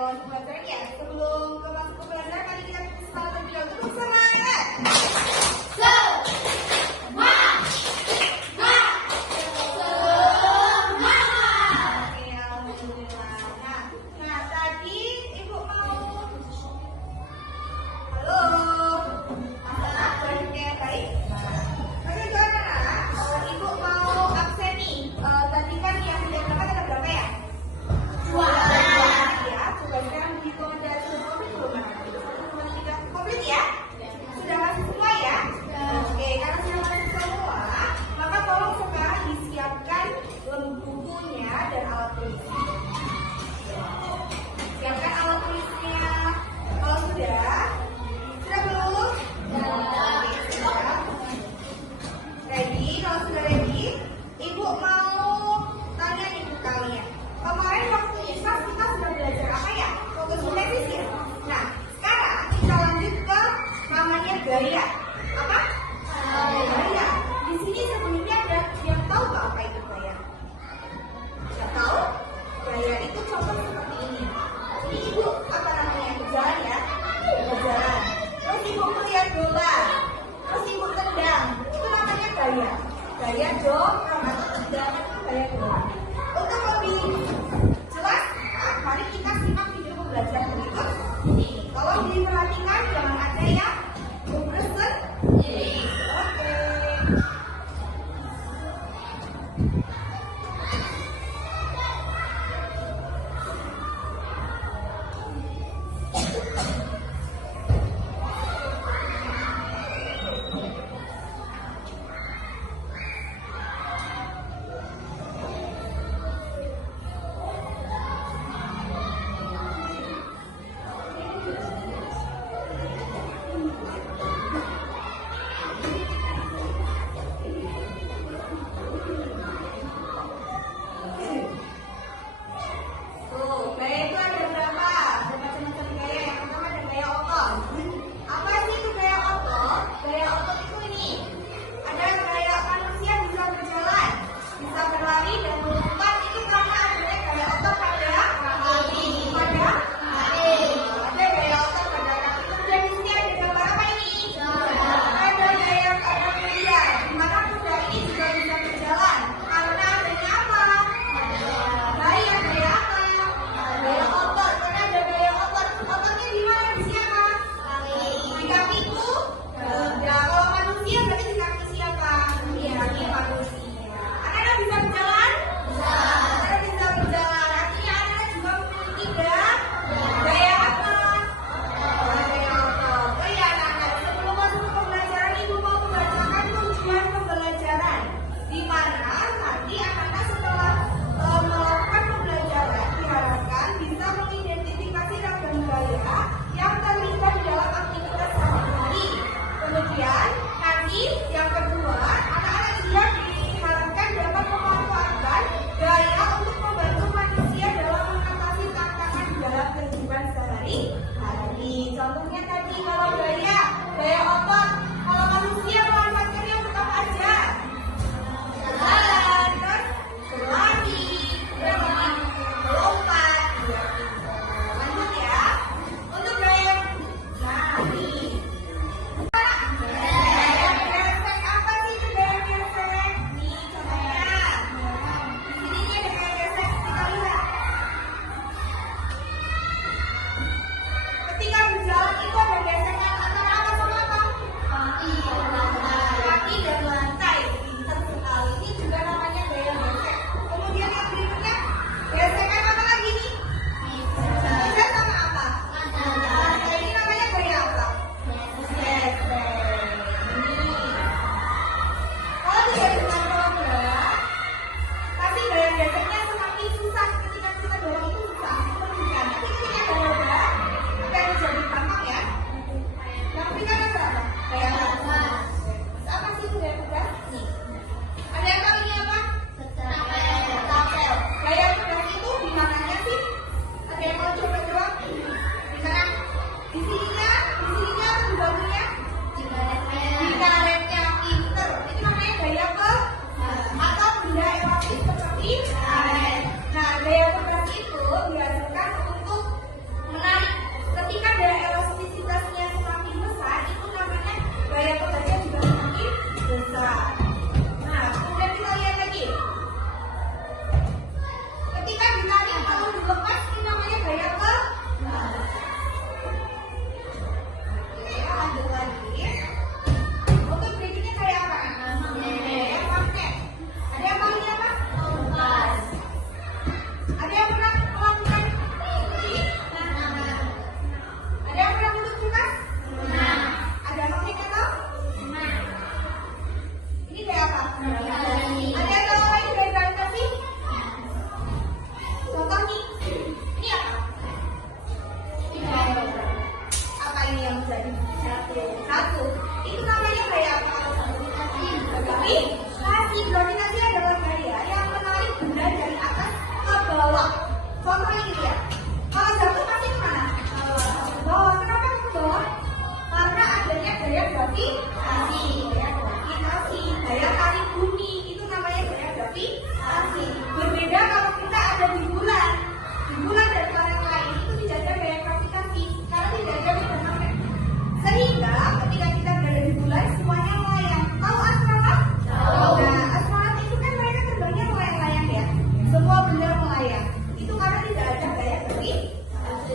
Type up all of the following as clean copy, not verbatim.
langsung pelajaran ya. Sebelum masuk ke pelajaran, mari kita semangat terlebih dahulu. Semangat! Gaya. Apa? Gaya. Di sini sebelumnya ada yang tahu nggak apa itu gaya? Nggak tahu? Gaya itu contoh seperti ini. Ini ibu apa namanya? Berjalan ya? Berjalan. Terus ibu melihat bola. Terus ibu tendang. Itu namanya gaya. Gaya dorong atau tendangan itu gaya dorong. Untuk lebih jelas, mari kita simak video pembelajaran berikut ini. Kalau diperhatikan jangan ada yang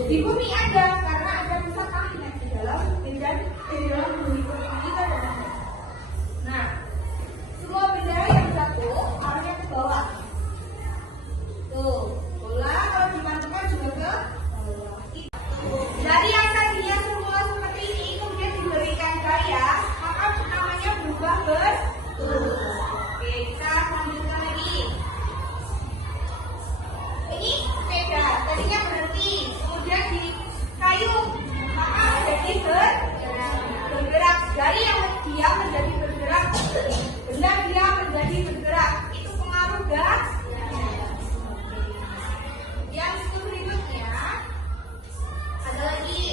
Di bumi ada, karena ada pusat magnet di dalam bumi kita ada. Nah, semua benda yang jatuh arahnya ke bawah. Tuh, bola kalau dimantukan juga ke bawah. Dari yang tadinya semula seperti ini kemudian diberikan gaya, maka namanya berubah bentuk. Oke, kita lanjutkan lagi. Ini sepeda, tadinya berhenti, kemudian dikayuh, maka menjadi bergerak. Dari yang diam menjadi bergerak, benda diam menjadi bergerak. Itu pengaruh gas. Yang berikutnya ada lagi.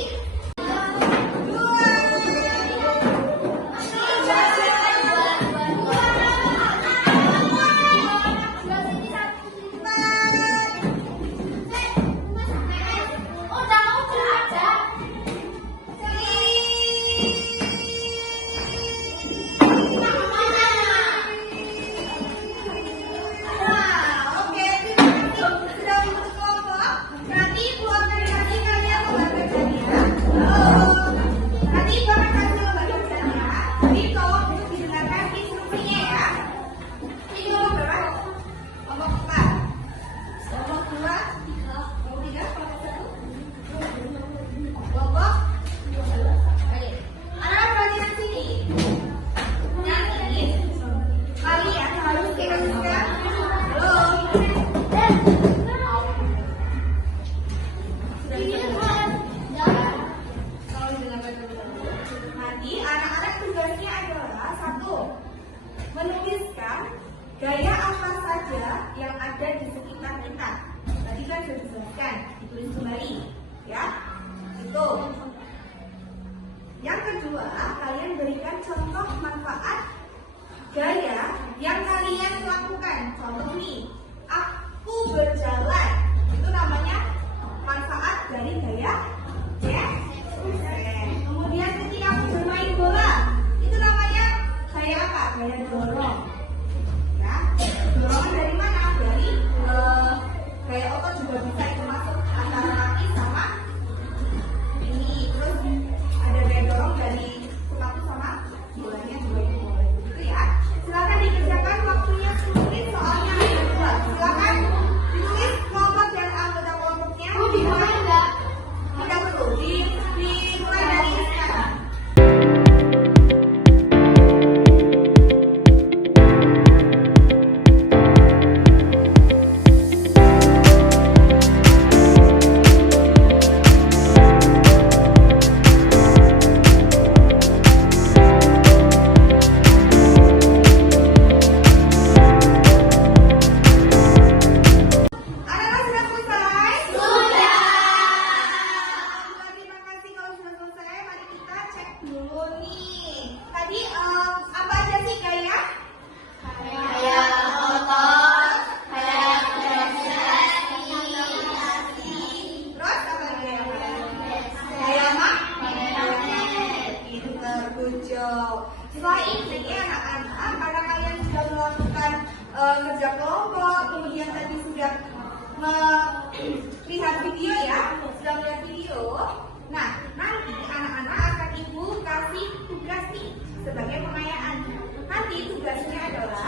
Nanti anak-anak tugasnya adalah satu, menuliskan gaya apa saja yang ada di sekitar kita. Tadi kan sudah dijelaskan, ditulis kembali, ya. Itu. Yang kedua, kalian berikan contoh manfaat gaya yang kalian lakukan. Contoh nih, aku berjalan. Itu namanya manfaat dari gaya. Ya. Kemudian ketika aku bermain bola, itu namanya gaya apa? Gaya dorong. Ya, dorongan dari mana? Dari gaya otot juga bisa itu masuk antara kaki sama ini. Terus ada gaya dorong dari sepatu sama bolanya juga itu boleh. Begitu ya. Silakan dikerjakan waktunya sedikit soalnya ada dua. Silakan ditulis kelompok dan anggota kelompoknya. Dimulai enggak? Tidak perlu. Dimulai dari sekarang. Setelah ini anak-anak, karena kalian sudah melakukan kerja kelompok, kemudian tadi sudah melihat video ya, sudah melihat video. Nah, nanti anak-anak akan ibu kasih tugas nih sebagai pengayaan. Nanti tugasnya adalah